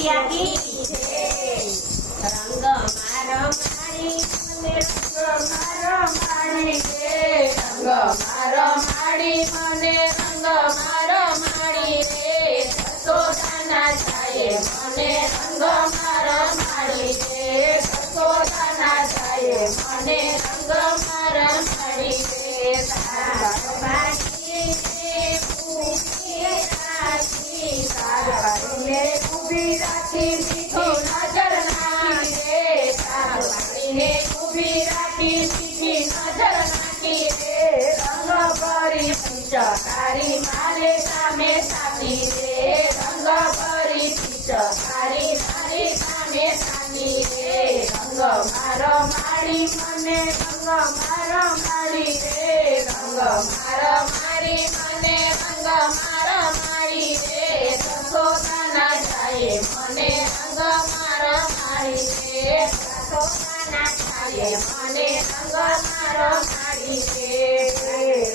मैया की रंग मारो मारी मने रंग मारो मारी रे रंग मारो मारी मने रंग मारो मारी रे ससोदाना जाए मने रंग मारो मारी रे ससोदाना जाए मने रंग मारो मारी रे तारा बाजी रे उभी राखी तारा ने उभी राखी मीठी नजर नाखी रे तारा ने उभी राखी मीठी नजर नाखी रे रंग भरी पिचकारी मारे सामे साथी रे रंग भरी पिचकारी मारे सामे साथी रे रंग मारो मारी मने रंग मारो मारी रे रंग मारो मारी मने रंग मारो मारी रे ससोदाना जाए मने रंग मारो मारी रे ससोदाना जाए मने रंग मारो मारी रे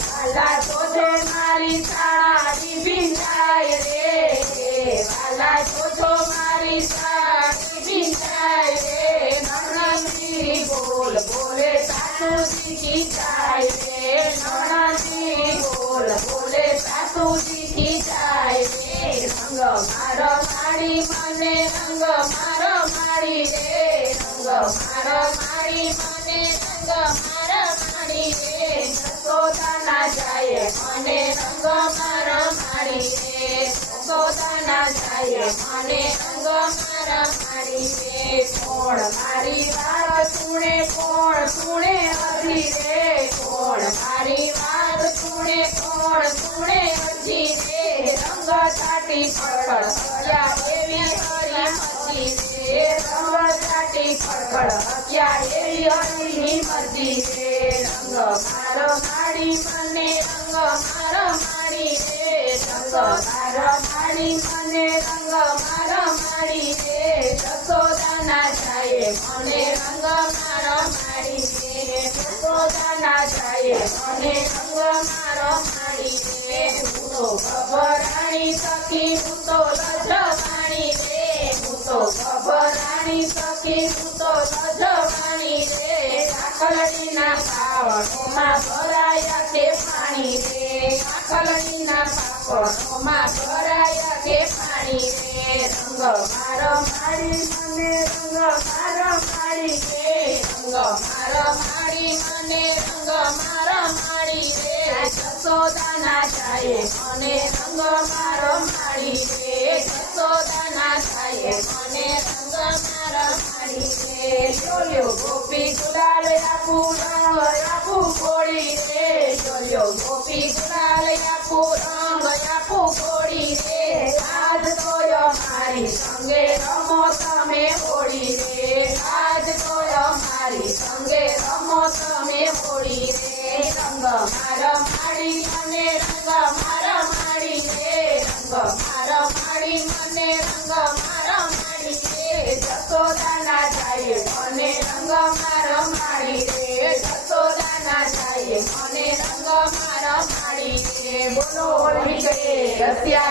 वाला तोजे मारी साड़ी बिंदाय रे वाला तोजो मारी साड़ी बिंदाय रे ननदी बोल बोले सासू जी की जाय रे ननदी बोल बोले सासू जी की जाय रे रंग मारो मारी मने रंग मारो मारी रे रंग मारो मारी मने रंग मारो मारी रे ससोदाना जाए मने रंग मारो मारी रे ससोदाना जाए मने रंग मारो मारी रे कोण मारी वार सुने कोण सुने अधी रे कोण मारी वार सुने कोण सुने अधी रे रंग छाटी फड़फड़ हत्या एवी हरी मती रे रंग छाटी फड़फड़ हत्या एवी हरी मती रे रंग मारो मारी मने रंग मारो मारी रे रंग मारो मारी मने रंग मारो मारी रे ससोदाना जाए मने रंग मारो मारी रे ससोदाना जाए मने रंग मारो मारी रे भूतो खबराणी सखी भूतो लजवाणी रे भूतो खबराणी सखी भूतो लजवाणी रे आखलनीना पावनोमां भराया के पाणी रे आखलनीना पावनोमां भराया के पाणी रे रंग मारो मारी मने रंग मारो मारी रे रंग मारो मारी मने रंग मारो मारी रे ससोदाना जाए मने रंग मारो मारी रे ससोदाना जाए मने रंग मारो मारी रे चोल्यो गोपी गुलाल आपू रंग आपू कोड़ी रे चोल्यो गोपी गुलाल आपू रंग आपू कोड़ी रे आज तोयो मारी संगे रमो तमे होड़ी रे आज तोयो मारी संगे रमो तमे होड़ी रे रंग मारो मारी मने रंग मारो मारी रे रंग मारो मारी मने रंग मारो मारी रे ससोदाना जाए मने रंग मारो मारी रे ससोदाना जाए मने रंग मारो मारी रे बोलो होली के रसिया